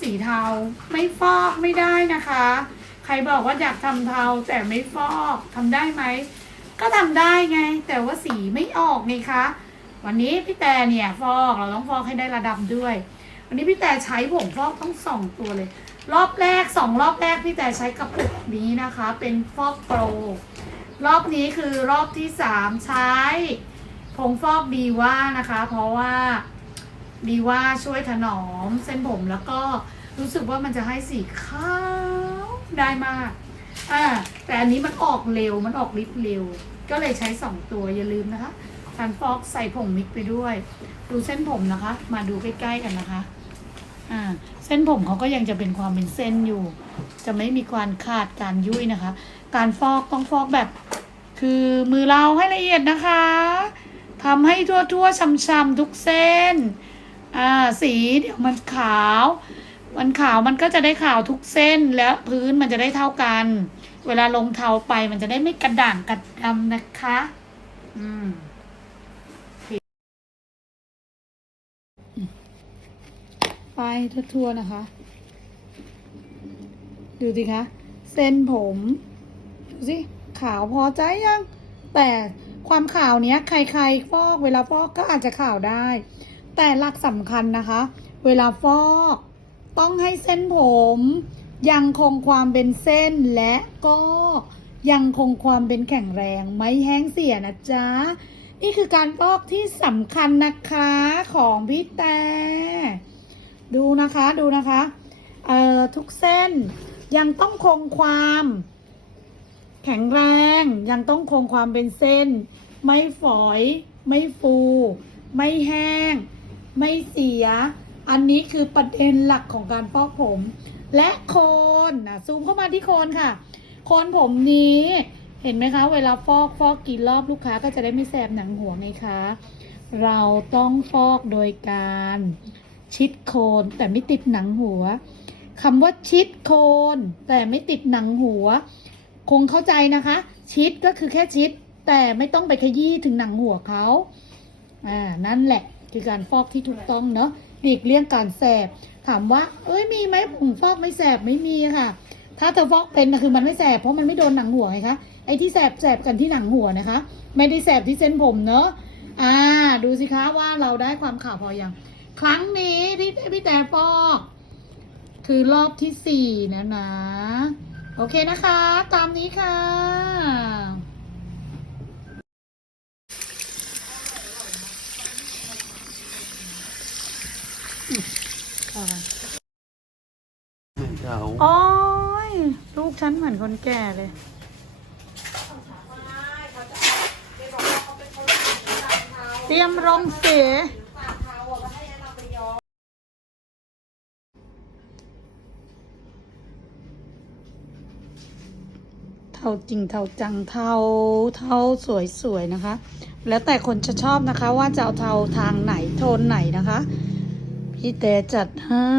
สีเทาไม่ฟอกไม่ได้นะคะ ใครบอกว่าอยากทำเทาแต่ไม่ฟอกทำได้ไหม ก็ทำได้ไง แต่ว่าสีไม่ออกไงคะ วันนี้พี่แต่เนี่ยฟอกเราต้องฟอกให้ได้ระดับด้วย วันนี้พี่แต่ใช้ผงฟอกต้องสองตัวเลย รอบแรกสองรอบแรกพี่แต่ใช้กระปุกนี้นะคะ เป็นฟอกโปรรอบนี้คือรอบที่สามใช้ผงฟอกดีว่านะคะ เพราะว่า ดีว่าช่วยถนอมเส้นผมแล้วก็รู้สึกว่ามันจะให้สีขาวได้มาก อ่า แต่อันนี้มันออกเร็ว มันออกฤทธิ์เร็ว ก็เลยใช้สองตัวอย่าลืมนะคะการฟอกใส่ผงมิกไปด้วย ดูเส้นผมนะคะ มาดูใกล้ๆกันนะคะ อ่า เส้นผมเขาก็ยังจะเป็นความเป็นเส้นอยู่ จะไม่มีการขาดการยุ่ยนะคะ การฟอกต้องฟอกแบบ คือมือเราให้ละเอียดนะคะทำให้ทั่วๆช้ำๆทุกเส้น อ่าสีเดี๋ยวมันขาว มันขาวมันก็จะได้ขาวทุกเส้นแล้วพื้นมันจะได้เท่ากัน เวลาลงเทาไปมันจะได้ไม่กระด่างกระดำนะคะ อืมไปทั่วๆนะคะ ดูสิคะ เส้นผม ดูสิ ขาวพอใจยัง แต่ความขาวเนี้ย ใครๆฟอกเวลาฟอกก็อาจจะขาวได้ แต่หลักสำคัญนะคะ เวลาฟอกต้องให้เส้นผม ยังคงความเป็นเส้นและก็ยังคงความเป็นแข็งแรงไม่แห้งเสียนะจ๊ะ นี่คือการฟอกที่สำคัญนะคะของพี่แต่ดูนะคะดูนะคะเอ่อทุกเส้นยังต้องคงความ แข็งแรงยังต้องคงความเป็นเส้น ไม่ฝอย ไม่ฟู ไม่แห้ง ไม่เสีย อันนี้คือประเด็นหลักของการฟอกผม และโคนนะซูมเข้ามาที่โคนค่ะ โคนผมนี้เห็นไหมคะ เวลาฟอกฟอกกี่รอบลูกค้าก็จะได้ไม่แสบหนังหัวไงคะ เราต้องฟอกโดยการชิดโคนแต่ไม่ติดหนังหัวคำว่าชิดโคนแต่ไม่ติดหนังหัว คงเข้าใจนะคะ ชิดก็คือแค่ชิด แต่ไม่ต้องไปขยี้ถึงหนังหัวเขาอ่านั่นแหละ คือการฟอกที่ถูกต้องเนาะหลีกเลี่ยงการแสบ ถามว่า เอ้ยมีไหมผงฟอกไม่แสบไม่มีค่ะ ถ้าเธอฟอกเป็นนะคือมันไม่แสบเพราะมันไม่โดนหนังหัวไงคะไอ้ที่แสบแสบกันที่หนังหัวนะคะ ไม่ได้แสบที่เส้นผมเนาะอ่า ดูสิคะว่าเราได้ความข่าวพออยังครั้งนี้ที่พี่แต่ฟอก คือรอบที่สี่นะนะ โอเคนะคะ ตามนี้ค่ะ เขาโอ้ยลูกฉันเหมือนคนแก่เลยเตรียมรมเสเท่าจริงเท่าจังเท่าเท่าสวยๆนะคะ แล้วแต่คนจะชอบนะคะว่าจะเอาเท่าทางไหนโทนไหนนะคะ พี่แต่จัดให้